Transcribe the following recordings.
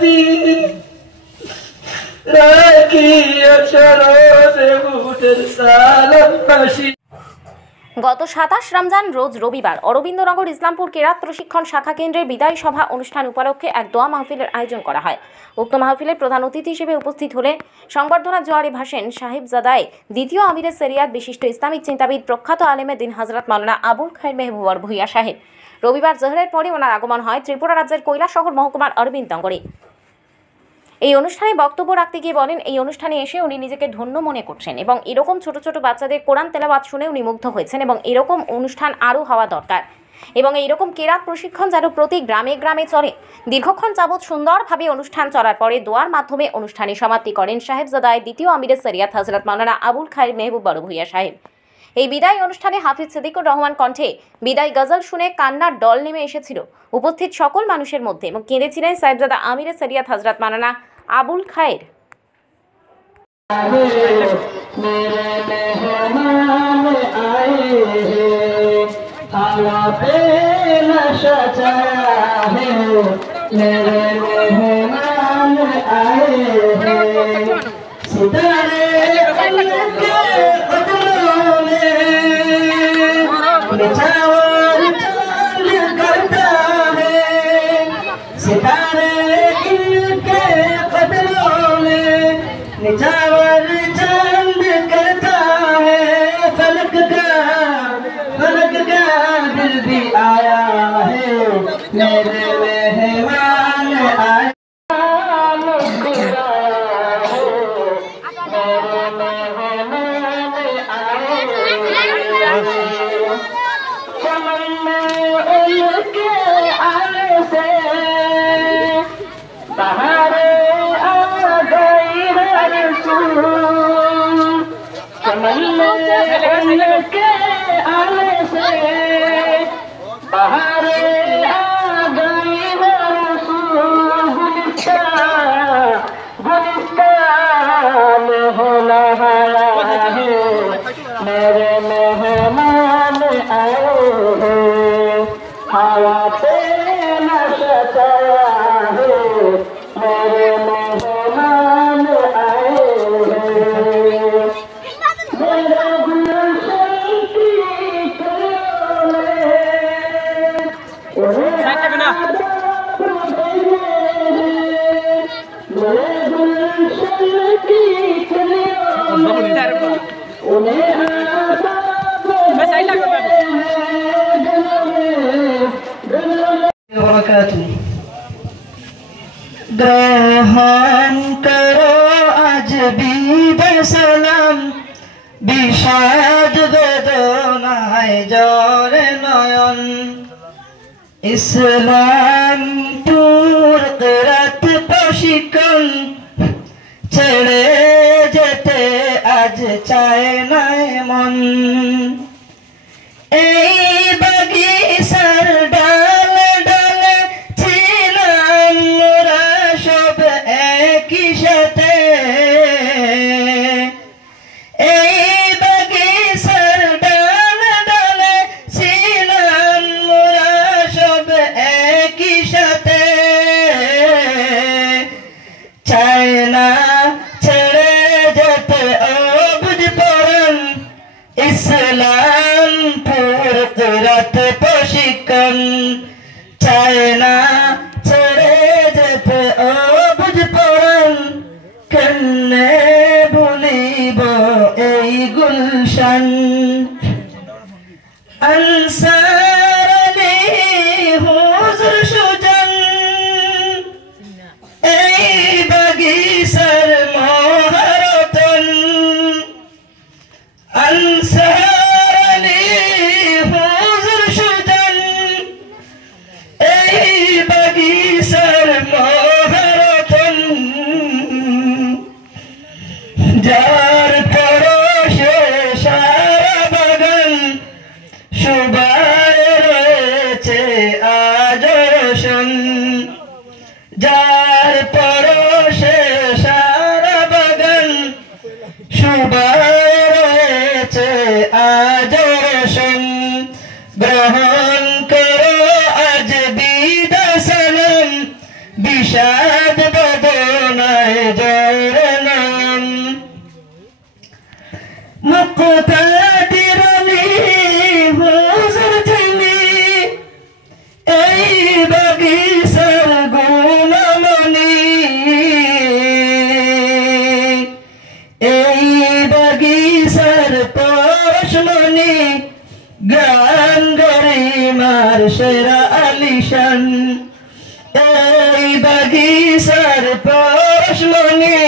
রাতি রাখিয়া শরণে বুটের সালাম হাসি। গত 27 রমজান রোজ রবিবার অরবিন্দনগর ইসলামপুর কেরাত প্রশিক্ষণ শাখা কেন্দ্রের বিদায়ী সভা অনুষ্ঠান উপলক্ষে এক দোয়া মাহফিলের আয়োজন করা হয়। উক্ত মাহফিলের প্রধান অতিথি হিসেবে উপস্থিত হলে সংবর্ধনা জোয়ারে ভাসেন সাহেবজাদায় দ্বিতীয় আমিরে শরিয়াত বিশিষ্ট ইসলামিক চিন্তাবিদ প্রখ্যাত আলেমে দিন হযরত মাওলানা আবুল খায়ের মেহবুবর ভূঁইয়া সাহেব। রবিবার জোহরের পরে ওনার আগমন হয় ত্রিপুরা রাজ্যের কৈলাসহর মহকুমার অরবিন্দনগরে। এই অনুষ্ঠানে বক্তব্য রাখতে গিয়ে বলেন, এই অনুষ্ঠানে এসে উনি নিজেকে ধন্য মনে করছেন এবং এরকম ছোট ছোট বাচ্চাদের কোরআন তেলাওয়াত শুনে উনি মুগ্ধ হয়েছেন এবং এরকম অনুষ্ঠান আরও হওয়া দরকার এবং এইরকম কেরাত প্রশিক্ষণ যেন প্রতি গ্রামে গ্রামে চলে। দীর্ঘক্ষণ যাবৎ সুন্দরভাবে অনুষ্ঠান চলার পরে দোয়ার মাধ্যমে অনুষ্ঠানে সমাপ্তি করেন সাহেবজাদায় দ্বিতীয় আমিরে শরিয়াত হযরত মাওলানা আবুল খায়ের মেহবুবর ভূঁইয়া সাহেব। এই বিদায় অনুষ্ঠানে হাফিজ সিদ্দিকুর রহমান কণ্ঠে বিদায় গজল শুনে কান্নার ডল নেমে এসেছিল উপস্থিত সকল মানুষের মধ্যে এবং কেঁদেছিলেন সাহেবজাদা আমিরে শরিয়াত হযরত মাওলানা আবুল খায়ের। निछावर चांद करता है फलक का दिल भी आया है मेरे मेहमान आए चमन में उनके आने से बहारे चमन के आने से बहारे आ गई गुलिस्तान हो नहाया है मेरे मेहमान आए हैं हवा पे नशा है मेरे मेहमान आए हैं मेरे गुलशन की গ্রহণ করো আজ বিদায় সালাম বিষাদ বেদনায় জরে নয়ন ইসলামপুর কেরাত প্রশিক্ষণ ছেড়ে যেতে আজ চায় না মন এই বাগিচার ডাল ডালে ছিলাম মোরা সব একই সাথে এই বাগিচার ডাল ডালে ছিলাম মোরা সব একই সাথে চায় না ছেড়ে যেতে অবুঝ পড়েন ইসলামপুর কেরাত প্রশিক্ষণ চায় না ছেড়ে যেতে অবুঝ পড়েন কেনে ভুলিব এই গুলশান আনসারী হুজুর সুজন এই বাগিচার মহারতন আনসারী হুজুর সুজন এই বাগিচার মহারতন যার পরশে সারা বাগান সুবায় রয়েছে আজ রোশন যার পরশে সারা বাগান সুবায় রয়েছে আজ রোশন গ্রহণ করো আজ বিদায় সালাম বিশা বিষাদ বেদনায় জোরে নয়ন মুক্তাদির আলী হুজুর যিনি এই বাগিচার গুণমণি এই বাগিচার পরশমণি গান গরিমার সেরা আলিশান এই বাগিচার পরশমণি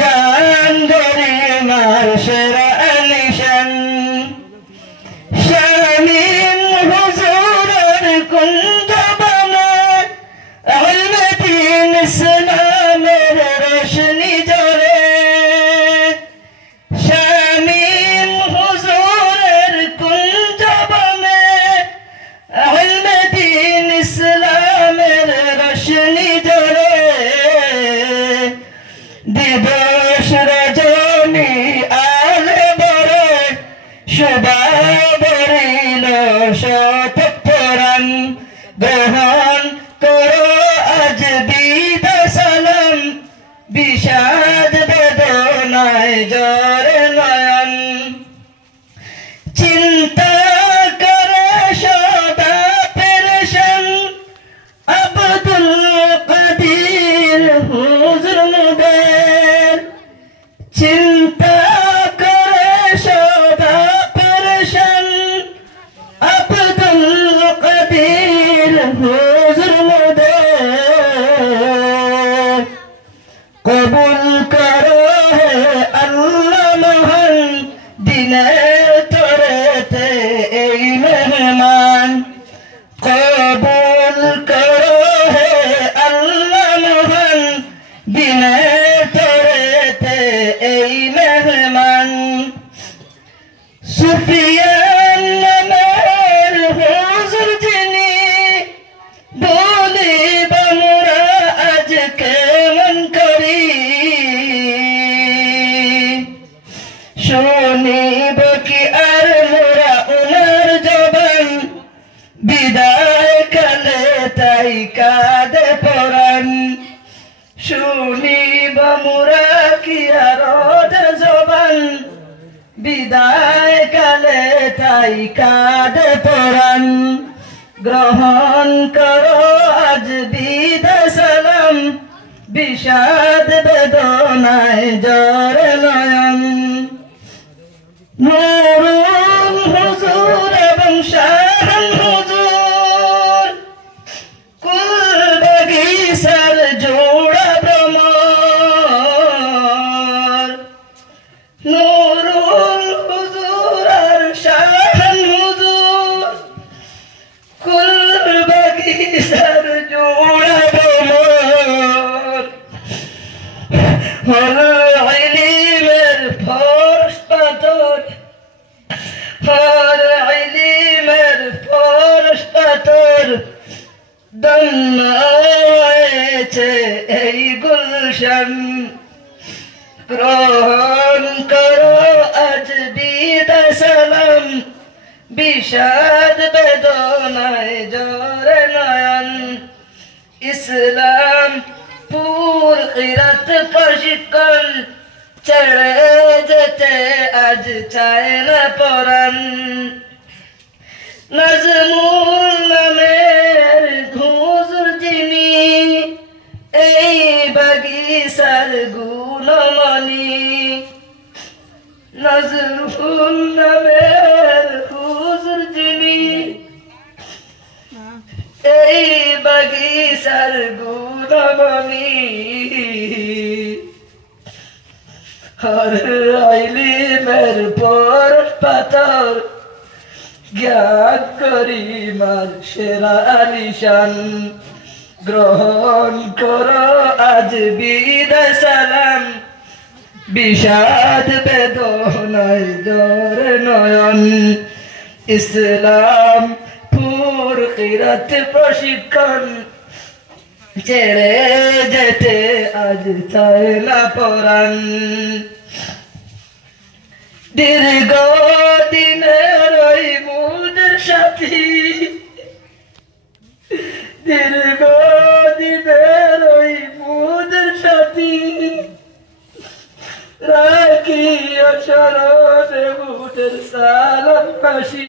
গান গরিমার সেরা আলিশান শামিম হুজুরের কুঞ্জবনে আহলে দ্বীন ইসলামের রোশনি জ্বলে শামিম হুজুরের কুঞ্জবনে আহলে দ্বীন ইসলামের রোশনি জ্বলে দিবস রজনী আলে বরে শোভা বরিল শপথ পরাণ গ্রহণ করো আজ বিদায় সালাম বিষাদ বেদনায় জোরে নয়ন চিন্তা করে সদা পেরেশান আব্দুল কাদির হুজুর মুদের চিন্তা করে সদা পেরেশান আব্দুল কাদির হুজুর মুদের কবুল করো হে আল্লাহ মহান দিনের তরেতে এই মেহমান কবুল করো হে আল্লাহ মহান দিনের তরেতে এই মেহমান সুফিয়ান নামের হুজুর যিনি বলিব মোরা আজ কেমন করি শুনিব কি আর মোরা উনার জবান বিদায় কালে তাই কাঁদে পরাণ শুনিব মোরা কি আর ওদের জবান বিদায় কালে তাই কাঁদে পরাণ গ্রহণ করো আজ বিদায় সালাম বিষাদ বেদনায় জোরে নয়ন নুরুল হুজুর এবং শাহান হুজুর কুল বাগিচার জোড়া ভ্রমর নুরুল হুজুর আর শাহান হুজুর কুল বাগিচার জোড়া ভ্রমর হল ইলমের ফরশ পাথর হল ইলমের ফরশ পাথর দন্ন হয়েছে এই গুলশান গ্রহণ করো আজ বিদায় সালাম বিষাদ বেদনায় জোরে নয়ন ইসলাম পুর কিরাত প্রশিক্ষণ ছেড়ে যেতে আজ চায় না পরাণ নাজমুল নামের হুজুর যিনি এই বাগিচার গুণমণি নাজমুল নামের হুজুর যিনি এই বাগিচার গুণমণি হর ইলমের পরশ পাথর জ্ঞান করিমার সেরা আলিশান গ্রহণ করো আজ বিদায় সালাম বিষাদ বেদনায় জোরে নয়ন ইসলাম পুর কিরাত প্রশিক্ষণ ছেড়ে যেতে আজ চায় না পরাণ দীর্ঘ দিনের ওই মুদের সাথী দীর্ঘ দিনের ওই সাথী রাখি স্মরণে বুটের সালাম হাসি